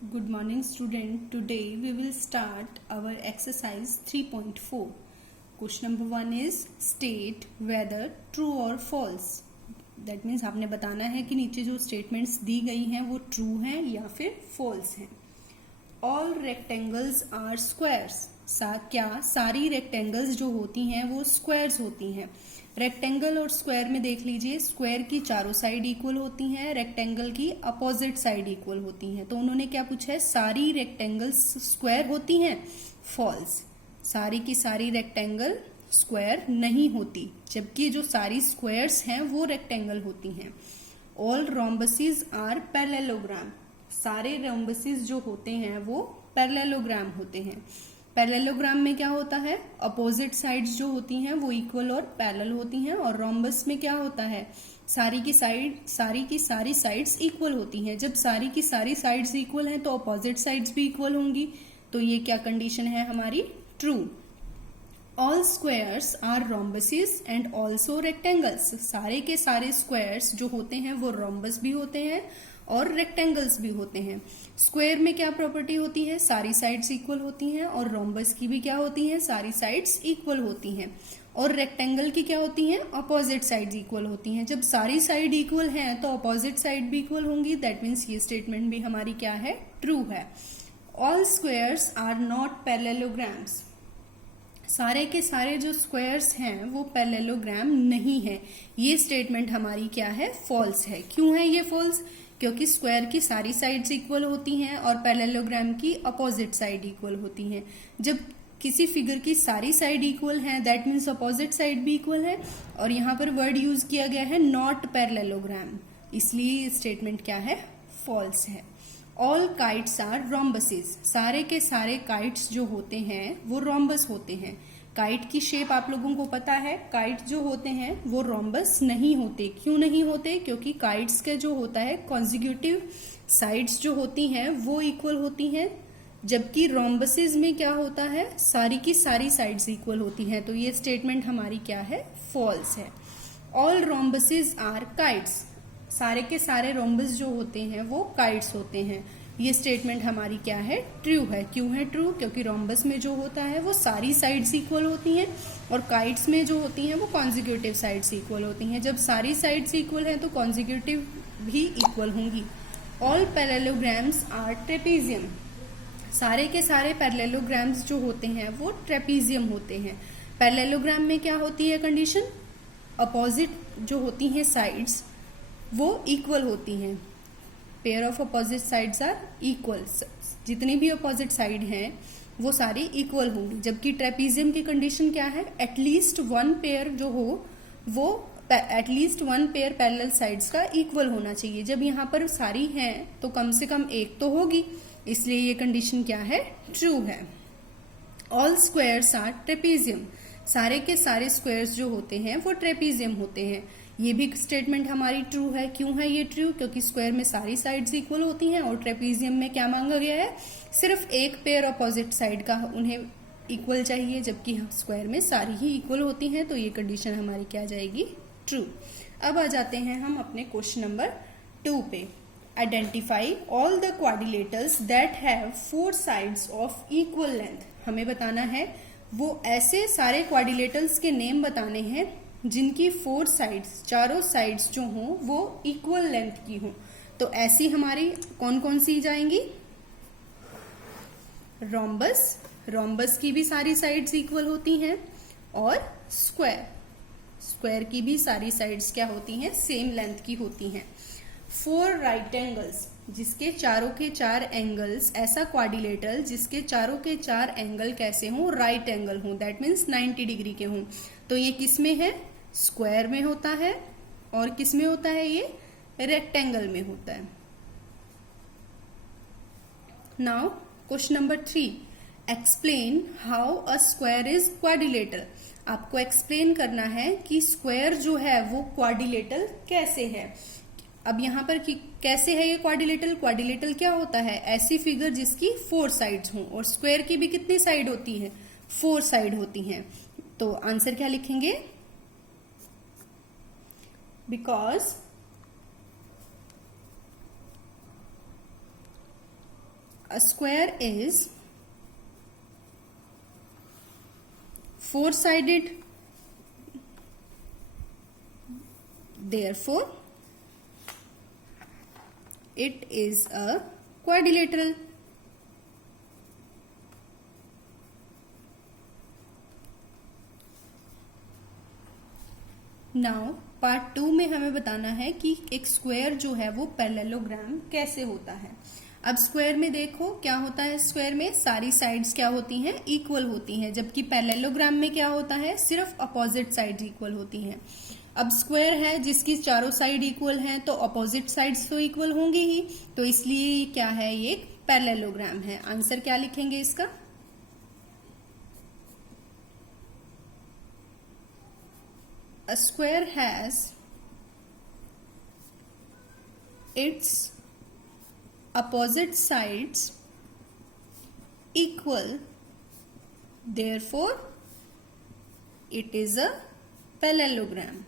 Good morning student. Today we will start our exercise 3.4. Question number 1 is state whether true or false. That means आपने बताना है कि नीचे जो statements दी गई हैं वो true हैं या फिर false हैं. All rectangles are squares. क्या सारी rectangles जो होती हैं वो squares होती हैं. रेक्टेंगल और स्क्वायर में देख लीजिए, स्क्वायर की चारों साइड इक्वल होती हैं, रेक्टेंगल की अपोजिट साइड इक्वल होती हैं. तो उन्होंने क्या पूछा है, सारी रेक्टेंगल्स स्क्वायर होती हैं. फॉल्स. सारी की सारी रेक्टेंगल स्क्वायर नहीं होती, जबकि जो सारी स्क्वायर्स हैं वो रेक्टेंगल होती हैं. All rhombuses are parallelogram. सारे रोम्बसेस जो होते हैं वो पैरेललोग्राम होते हैं. पैरेललोग्राम में क्या होता है, अपोजिट साइड्स जो होती हैं वो इक्वल और पैरेलल होती हैं. और रोम्बस में क्या होता है, सारी की सारी साइड्स इक्वल होती हैं. जब सारी की सारी साइड्स इक्वल हैं तो अपोजिट साइड्स भी इक्वल होंगी. तो ये क्या कंडीशन है हमारी, true. All squares are rhombuses and also rectangles. सारे के सारे स्क्वायर्स जो होते हैं वो रोम्बस भी होते हैं और रेक्टेंगल्स भी होते हैं. स्क्वायर में क्या प्रॉपर्टी होती है, सारी साइड्स इक्वल होती हैं. और रोम्बस की भी क्या होती हैं, सारी साइड्स इक्वल होती हैं. और रेक्टेंगल की क्या होती हैं, अपोजिट साइड्स इक्वल होती हैं. जब सारी साइड इक्वल हैं तो अपोजिट साइड भी इक्वल होंगी. दैट मीन्स ये स्टेटमेंट भी हमारी क्या है, ट्रू है. All squares are not parallelograms. सारे के सारे जो स्क्वायर्स हैं वो पैरेललोग्राम नहीं है. ये स्टेटमेंट हमारी क्या है, फॉल्स है. क्यों है ये फॉल्स, क्योंकि स्क्वायर की सारी साइड्स इक्वल होती हैं और पैरेललोग्राम की अपोजिट साइड इक्वल होती हैं. जब किसी फिगर की सारी साइड इक्वल है दैट मीन्स अपोजिट साइड भी इक्वल है. और यहाँ पर वर्ड यूज किया गया है नॉट पैरेललोग्राम, इसलिए ये स्टेटमेंट क्या है, फॉल्स है. All kites are rhombuses. सारे के सारे काइट्स जो होते हैं वो रोम्बस होते हैं. काइट की शेप आप लोगों को पता है, काइट जो होते हैं वो रोम्बस नहीं होते. क्यों नहीं होते, क्योंकि काइट्स के जो होता है कॉन्जिक्यूटिव साइड्स जो होती हैं वो इक्वल होती हैं, जबकि रोम्बसेस में क्या होता है, सारी की सारी साइड्स इक्वल होती हैं. तो ये स्टेटमेंट हमारी क्या है, फॉल्स है. All rhombuses are kites. सारे के सारे रोम्बस जो होते हैं वो काइट्स होते हैं. ये स्टेटमेंट हमारी क्या है, ट्रू है. क्यों है ट्रू, क्योंकि रोम्बस में जो होता है वो सारी साइड्स इक्वल होती हैं और काइट्स में जो होती हैं वो कॉन्जिक्यूटिव साइड्स इक्वल होती हैं. जब सारी साइड्स इक्वल हैं तो कॉन्जिक्यूटिव भी इक्वल होंगी. All parallelograms are trapezium. सारे के सारे पैरेललोग्राम्स जो होते हैं वो ट्रेपीजियम होते हैं. पैरेललोग्राम में क्या होती है कंडीशन, अपोजिट जो होती हैं साइड्स वो इक्वल होती हैं. Pair of opposite sides are equal. जितनी भी अपोजिट साइड हैं वो सारी इक्वल होंगी. जबकि ट्रेपीजियम की कंडीशन क्या है, एटलीस्ट वन पेयर जो हो वो at least one pair parallel sides का इक्वल होना चाहिए. जब यहाँ पर सारी हैं तो कम से कम एक तो होगी, इसलिए ये कंडीशन क्या है, ट्रू है. All squares are trapezium. सारे के सारे स्क्वायर्स जो होते हैं वो ट्रेपीजियम होते हैं. ये भी स्टेटमेंट हमारी ट्रू है. क्यों है ये ट्रू, क्योंकि स्क्वायर में सारी साइड्स इक्वल होती हैं और ट्रेपीजियम में क्या मांगा गया है, सिर्फ एक पेयर अपोजिट साइड का उन्हें इक्वल चाहिए, जबकि स्क्वायर में सारी ही इक्वल होती हैं. तो ये कंडीशन हमारी क्या जाएगी, ट्रू. अब आ जाते हैं हम अपने क्वेश्चन नंबर 2 पे. Identify all the quadrilaterals that have 4 sides of equal length. हमें बताना है वो ऐसे सारे क्वाड्रिलेटरल्स के नेम बताने हैं जिनकी 4 साइड्स, चारों साइड्स जो हों वो इक्वल लेंथ की हों. तो ऐसी हमारी कौन कौन सी जाएंगी, रोम्बस. रोम्बस की भी सारी साइड्स इक्वल होती हैं. और स्क्वायर, स्क्वायर की भी सारी साइड्स क्या होती हैं, सेम लेंथ की होती हैं. 4 राइट एंगल्स, जिसके चारों के 4 एंगल्स, ऐसा क्वाड्रिलेटरल जिसके चारों के 4 एंगल कैसे हों, राइट एंगल हों, दैट मीन्स 90 डिग्री के हों. तो ये किस में है, स्क्वायर में होता है. और किस में होता है, ये रेक्टेंगल में होता है. Now question number 3, explain how a square is quadrilateral. आपको एक्सप्लेन करना है कि स्क्वायर जो है वो क्वाड्रिलेटरल कैसे है. अब यहाँ पर कैसे है ये क्वाड्रिलेटरल, क्वाड्रिलेटरल क्या होता है, ऐसी फिगर जिसकी 4 साइड्स हों. और स्क्वायर की भी कितनी साइड होती है, 4 साइड होती हैं. तो आंसर क्या लिखेंगे, because A square is four-sided, therefore it is a quadrilateral. Now part 2 में हमें बताना है कि एक स्क्वायर जो है वो पैरेललोग्राम कैसे होता है। अब स्क्वायर में देखो क्या होता है, स्क्वायर में सारी साइड्स क्या होती हैं, इक्वल होती हैं, जबकि पैरेललोग्राम में क्या होता है, सिर्फ अपोजिट साइड्स इक्वल होती हैं। अब स्क्वायर है जिसकी चारों साइड इक्वल हैं तो अपोजिट साइड्स तो इक्वल होंगी ही, तो इसलिए क्या है, ये एक पैरेललोग्राम है। आंसर क्या लिखेंगे इसका, a square has its opposite sides equal, therefore it is a parallelogram.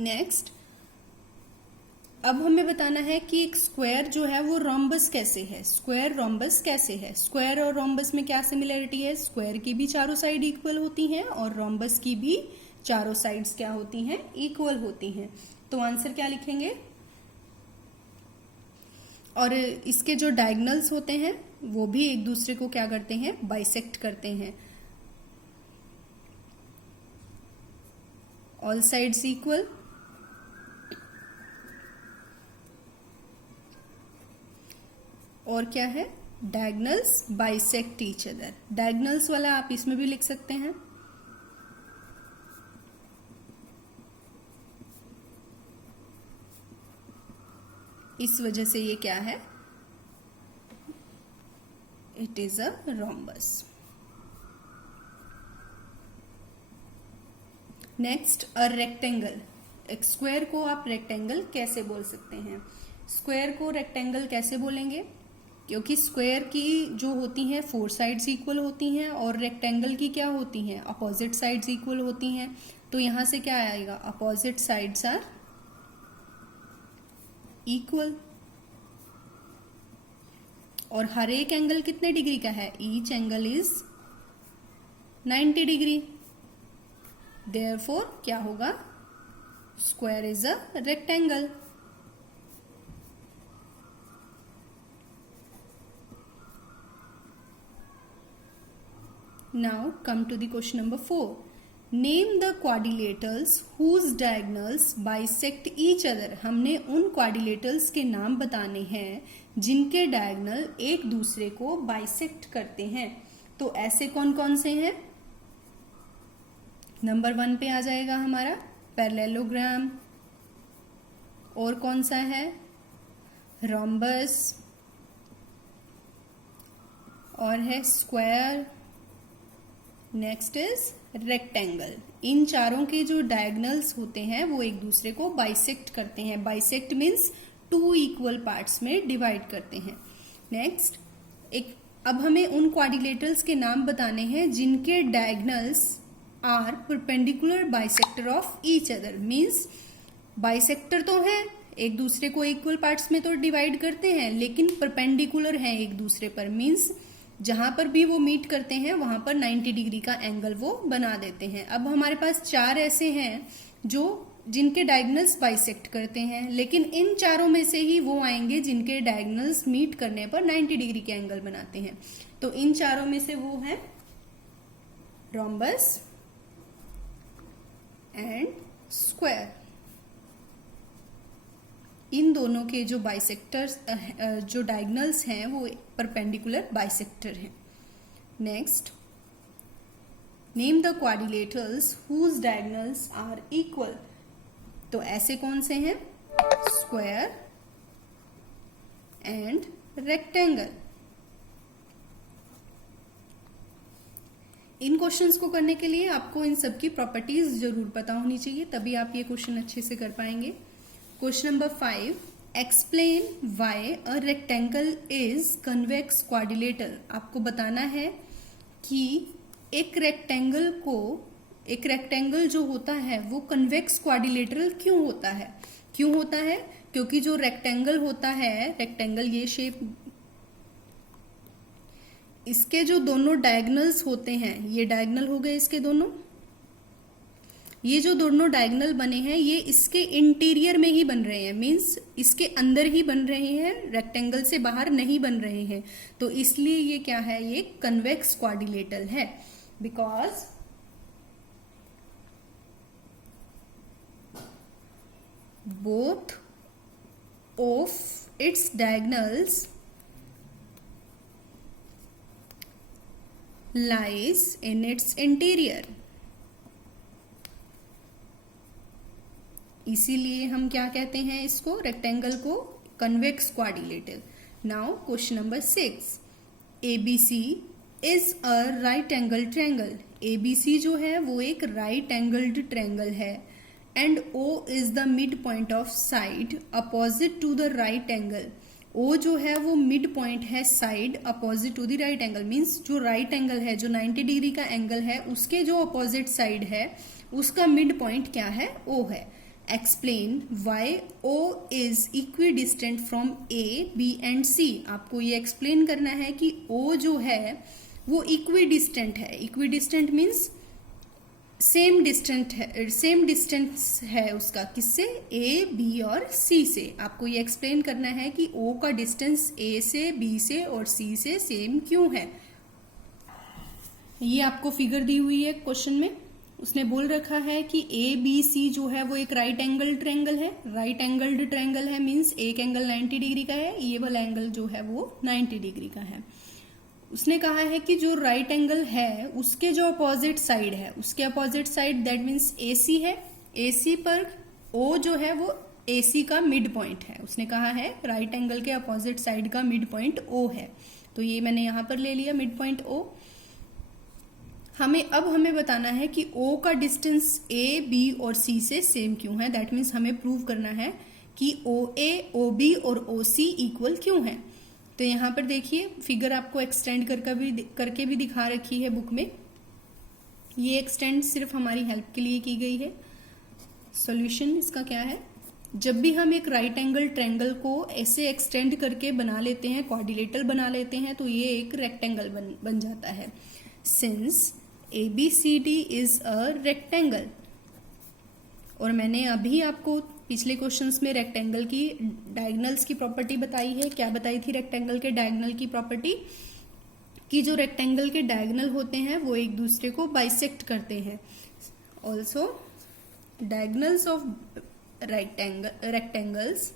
Next, अब हमें बताना है कि एक स्क्वायर जो है वो रोम्बस कैसे है, स्क्वायर रोम्बस कैसे है। स्क्वायर और रोम्बस में क्या सिमिलरिटी है, स्क्वायर की भी चारों साइड इक्वल होती हैं और रोम्बस की भी चारों साइड्स क्या होती हैं, इक्वल होती हैं। तो आंसर क्या लिखेंगे, और इसके जो डायगोनल्स होते हैं वो भी एक दूसरे को क्या करते हैं, बाइसेक्ट करते हैं। ऑल साइड्स इक्वल, और क्या है, diagonals bisect each other. Diagonals वाला आप इसमें भी लिख सकते हैं। इस वजह से ये क्या है, it is a rhombus. Next, a rectangle. एक स्क्वायर को आप रेक्टेंगल कैसे बोल सकते हैं, स्क्वायर को रेक्टेंगल कैसे बोलेंगे, क्योंकि स्क्वायर की जो होती हैं फोर साइड्स इक्वल होती हैं और रेक्टेंगल की क्या होती हैं, अपोजिट साइड्स इक्वल होती हैं। तो यहां से क्या आएगा, अपोजिट साइड्स आर इक्वल। और हर एक एंगल कितने डिग्री का है, each angle is 90 degree, therefore क्या होगा, square is a rectangle. Now come to the question number 4. Name the quadrilaterals whose diagonals bisect each other. हमने उन quadrilaterals के नाम बताने हैं जिनके डायगोनल एक दूसरे को बाइसेक्ट करते हैं। तो ऐसे कौन कौन से हैं, नंबर 1 पे आ जाएगा हमारा पैरेललोग्राम, और कौन सा है, रोम्बस, और है स्क्वायर, नेक्स्ट इज रेक्टेंगल। इन चारों के जो डायगोनल्स होते हैं वो एक दूसरे को बाइसेक्ट करते हैं। बाइसेक्ट मीन्स 2 इक्वल पार्ट्स में डिवाइड करते हैं। नेक्स्ट, अब हमें उन क्वाड्रिलेटरल्स के नाम बताने हैं जिनके diagonals are perpendicular bisector of each other. Means bisector तो है, एक दूसरे को इक्वल पार्ट्स में तो डिवाइड करते हैं, लेकिन परपेंडिकुलर हैं एक दूसरे पर। मीन्स जहां पर भी वो मीट करते हैं वहां पर 90 डिग्री का एंगल वो बना देते हैं। अब हमारे पास 4 ऐसे हैं जिनके डायगोनल्स बाइसेक्ट करते हैं, लेकिन इन चारों में से ही वो आएंगे जिनके डायगोनल्स मीट करने पर 90 डिग्री के एंगल बनाते हैं। तो इन चारों में से वो है रोम्बस एंड स्क्वायर। इन दोनों के जो बाइसेक्टर्स जो डायगोनल्स हैं वो परपेंडिकुलर बाइसेक्टर हैं। Next, name the quadrilaterals whose diagonals are equal. तो ऐसे कौन से हैं, स्क्वायर एंड रेक्टेंगल। इन क्वेश्चंस को करने के लिए आपको इन सब की प्रॉपर्टीज जरूर पता होनी चाहिए, तभी आप ये क्वेश्चन अच्छे से कर पाएंगे। Question number 5, explain why a rectangle is convex quadrilateral. आपको बताना है कि एक रेक्टेंगल जो होता है वो कन्वेक्स क्वाड्रिलेटरल क्यों होता है। क्यों होता है? क्योंकि जो रेक्टेंगल होता है, रेक्टेंगल ये शेप, इसके जो दोनों डायगनल्स होते हैं, ये डायगनल हो गए इसके दोनों, ये जो दोनों डायगनल बने हैं ये इसके इंटीरियर में ही बन रहे हैं, मींस इसके अंदर ही बन रहे हैं, रेक्टेंगल से बाहर नहीं बन रहे हैं। तो इसलिए ये क्या है? ये कन्वेक्स क्वाड्रिलेटरल है, because both of its diagonals lies in its interior। इसीलिए हम क्या कहते हैं इसको, रेक्टेंगल को, convex quadrilateral. Now question number 6, ABC is a right angle triangle. ABC जो है वो एक राइट एंगल्ड ट्रायंगल है, and O is the mid point of side opposite to the right angle. O जो है वो मिड पॉइंट है side opposite to the right angle, means जो राइट एंगल है, जो 90 डिग्री का एंगल है, उसके जो अपोजिट साइड है उसका मिड पॉइंट क्या है? O है। Explain why O is equi distant from A, B and C। आपको ये एक्सप्लेन करना है कि O जो है वो इक्वी डिस्टेंट है। Equi distant means same distance है उसका, किससे? A, B और C से। आपको ये एक्सप्लेन करना है कि O का डिस्टेंस A से, B से और C से सेम क्यों है। ये आपको फिगर दी हुई है क्वेश्चन में, उसने बोल रखा है कि ABC जो है वो एक राइट एंगल ट्रायंगल है। राइट एंगल्ड ट्रायंगल है मीन्स एक एंगल 90 डिग्री का है, ये वाला एंगल जो है वो 90 डिग्री का है। उसने कहा है कि जो राइट एंगल है उसके जो अपोजिट साइड है, उसके opposite side that means AC है। AC पर O जो है वो AC का मिड पॉइंट है। उसने कहा है राइट एंगल के अपोजिट साइड का मिड पॉइंट O है, तो ये मैंने यहां पर ले लिया मिड पॉइंट O। हमें बताना है कि O का डिस्टेंस A, B और C से सेम क्यों है। दैट मीन्स हमें प्रूव करना है कि OA, OB और OC इक्वल क्यों है। तो यहाँ पर देखिए फिगर आपको एक्सटेंड करके भी दिखा रखी है बुक में। ये एक्सटेंड सिर्फ हमारी हेल्प के लिए की गई है। सॉल्यूशन इसका क्या है? जब भी हम एक राइट एंगल ट्रायंगल को ऐसे एक्सटेंड करके बना लेते हैं, क्वाड्रिलेटरल बना लेते हैं, तो ये एक रेक्टेंगल बन जाता है। Since ABCD is a rectangle, और मैंने अभी आपको पिछले क्वेश्चंस में रेक्टेंगल की डायगोनल्स की प्रॉपर्टी बताई है। क्या बताई थी रेक्टेंगल के डायगोनल की प्रॉपर्टी? कि जो रेक्टेंगल के डायगोनल होते हैं वो एक दूसरे को बाइसेक्ट करते हैं। Also diagonals of rectangles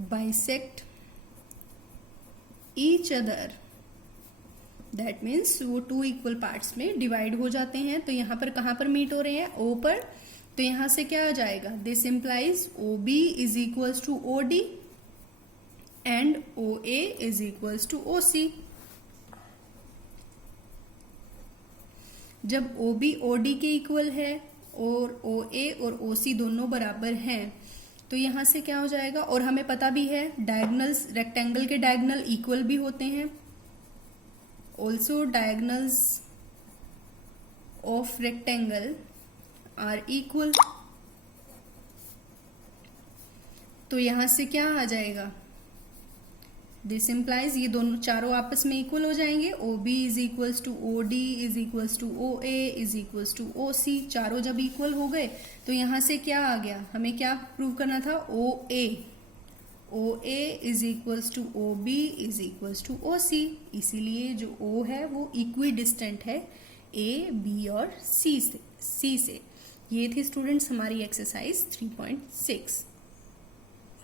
bisect each other, that means वो टू इक्वल पार्ट्स में डिवाइड हो जाते हैं। तो यहाँ पर कहाँ पर मीट हो रहे हैं? O पर। तो यहाँ से क्या आ जाएगा? This implies OB is equals to OD and OA is equals to OC। जब OB OD के इक्वल है और OA और OC दोनों बराबर हैं, तो यहां से क्या हो जाएगा? और हमें पता भी है डायगोनल्स, रेक्टेंगल के डायगोनल इक्वल भी होते हैं। Also diagonals of rectangle are equal. तो यहां से क्या आ जाएगा? दिस इम्प्लाइज ये दोनों चारों आपस में इक्वल हो जाएंगे। OB is equals to OD is equals to OA is equals to OC। चारों जब इक्वल हो गए तो यहां से क्या आ गया? हमें क्या प्रूव करना था? OA is equals to OB is equals to OC। इसीलिए जो O है वो इक्वी डिस्टेंट है A, B और C से। ये थी स्टूडेंट्स हमारी एक्सरसाइज 3.6।